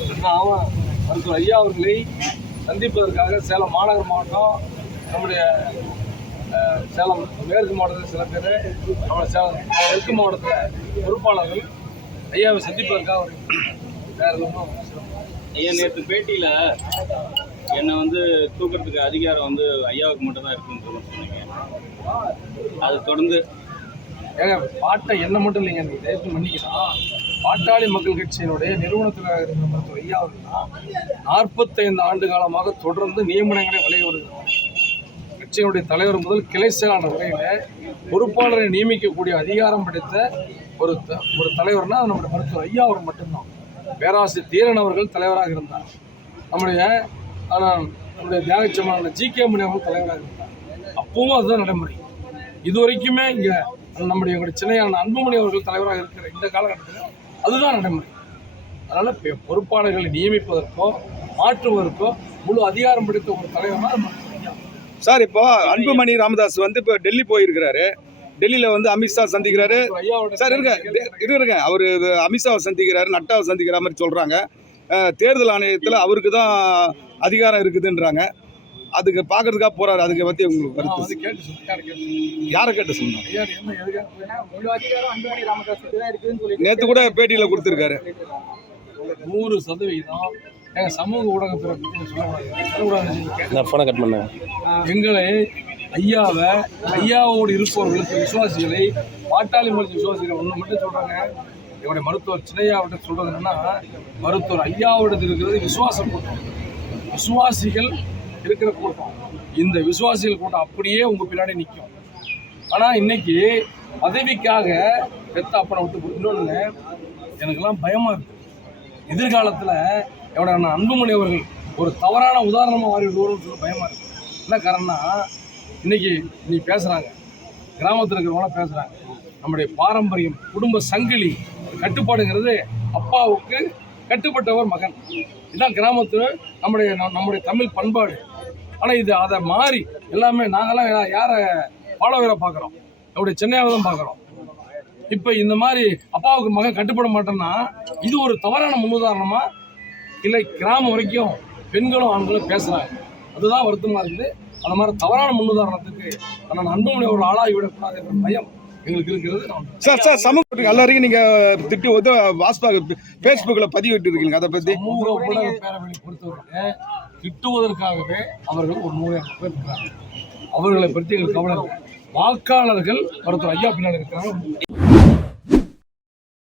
மருத்துவர் ஐயா அவர்களை சந்திப்பதற்காக சேலம் மாநகர மாவட்டம் நம்முடைய சேலம் மேற்கு மாவட்டத்தில் சில பேர் நம்ம சேலம் மேற்கு மாவட்டத்தில் பொறுப்பாளர்கள் ஐயாவை சந்திப்பதற்காக ஒரு வேறு ஒன்றும் ஐயா நேற்று பேட்டியில் என்னை வந்து தூக்கிறதுக்கு அதிகாரம் வந்து ஐயாவுக்கு மட்டும்தான் இருக்குன்ற சொன்னீங்க. அது தொடர்ந்து ஏங்க பாட்டை என்ன மட்டும் இல்லைங்க நீங்கள் தயவு மன்னிக்கலாம் பாட்டாளி மக்கள் கட்சியினுடைய நிறுவனத்தில் இருக்கிற மருத்துவர் ஐயா நாற்பத்தைந்து ஆண்டு காலமாக தொடர்ந்து நியமனங்களை விலகி வருகிறார் கட்சியினுடைய தலைவர் முதல் கிளை செயலாளர் வரையில் பொறுப்பாளரை நியமிக்கக்கூடிய அதிகாரம் படைத்த ஒரு த- ஒரு தலைவர்னால் நம்முடைய மருத்துவர் ஐயா அவர் மட்டும்தான். பேராசிரியர் தீரன் அவர்கள் தலைவராக இருந்தார். நம்முடைய ஆனால் நம்முடைய தியாகச்சமான ஜி கே மணி அவர்கள் தலைவராக இருந்தார். அப்பவும் அதுதான் நடைமுறை. இது வரைக்குமே இங்கே நம்முடைய எங்களுடைய சின்னையான அன்புமணி அவர்கள் தலைவராக இருக்கிற இந்த காலகட்டத்தில் அதுதான் நடைமுறை. அதனால் பொறுப்பாளர்களை நியமிப்பதற்கோ மாற்றுவதற்கோ முழு அதிகாரம் படைத்த ஒரு தலைவர்னா நம்ம. சார் இப்போ அன்புமணி ராமதாஸ் வந்து இப்போ டெல்லி போயிருக்கிறாரு. டெல்லியில வந்து அமித்ஷா சந்திக்கிறாரு. சார் இருங்க இருங்க. அவரு அமித்ஷாவை சந்திக்கிறாரு நட்டாவை சந்திக்கிற மாதிரி சொல்றாங்க. அஹ், தேர்தல் ஆணையத்தில் அவருக்கு தான் அதிகாரம் இருக்குதுன்றாங்க. அதுக்கு பார்க்கறதுக்காக போறாரு. அதுக்கு பத்தி உங்களுக்கு நான் கருத்து. வந்து கேட்டு யாரை கேட்டு சொன்னாங்க நேத்து கூட பேட்டியில கொடுத்துருக்காரு. நூறு சதவிகிதம் எங்கள் சமூக ஊடகத்தில் பற்றி ஃபோனை கட் பண்ணேன் எங்களை ஐயாவை ஐயாவோடு இருப்பவர்களுக்கு விசுவாசிகளை பாட்டாளி மொழி விசுவாசிகளை ஒன்று மட்டும் சொல்கிறாங்க என்னுடைய மருத்துவர் சின்னையாவிட்ட சொல்கிறது என்னன்னா மருத்துவர் ஐயாவிடத்தில் இருக்கிறது விசுவாச கூட்டம் விசுவாசிகள் இருக்கிற கூட்டம். இந்த விசுவாசிகள் கூட்டம் அப்படியே உங்கள் பின்னாடி நிற்கும் ஆனால் இன்னைக்கு பதவிக்காக பெத்த அப்பனை விட்டு இன்னொன்று எனக்கெல்லாம் பயமாக இருக்குது எதிர்காலத்தில் என்னோட நான் அன்புமணி அவர்கள் ஒரு தவறான உதாரணமாக மாறி விடுவோம்னு சொல்லி பயமாக இருக்குது என்ன காரணம்னா இன்னைக்கு நீ பேசுகிறாங்க கிராமத்தில் இருக்கிறவங்களாம் பேசுகிறாங்க நம்முடைய பாரம்பரியம் குடும்ப சங்கிலி கட்டுப்பாடுங்கிறது அப்பாவுக்கு கட்டுப்பட்டவர் மகன். இதுதான் கிராமத்தில் நம்முடைய நம்- நம்முடைய தமிழ் பண்பாடு. ஆனால் இது அதை மாறி எல்லாமே நாங்களாம் யா- யாரை ஃபாலோவரை பார்க்குறோம் நம்முடைய சென்னையாவை தான் பார்க்குறோம் இப்போ இந்த மாதிரி அப்பாவுக்கு மகன் கட்டுப்பட மாட்டேன்னா இது ஒரு தவறான முன்னுதாரணமா? இல்லை கிராமம் வரைக்கும் பெண்களும் ஆண்களும் பேசுகிறாங்க அதுதான் வருத்தமாக இருக்குது. அந்த மாதிரி தவறான முன்னுதாரணத்துக்கு நான் அன்புமணி ஒரு ஆளாகி விடக்கூடாது என்ற பயம் எங்களுக்கு இருக்கிறது. சார் சார் சமூக எல்லாரையும் நீங்க திட்டி வந்து வாட்ஸ்அப் ஃபேஸ்புக்ல பதிவிட்டு இருக்கீங்க அதை பத்தி. சமூக ஊடக பேரவையை பொறுத்தவரை திட்டுவதற்காகவே அவர்கள் ஒரு நூறாயிரம் இருக்கிறார்கள். அவர்களை பற்றி எங்களுக்கு கவலை வாக்காளர்கள் ஒருத்தர் ஐயா பின்னாடி இருக்கிறாங்க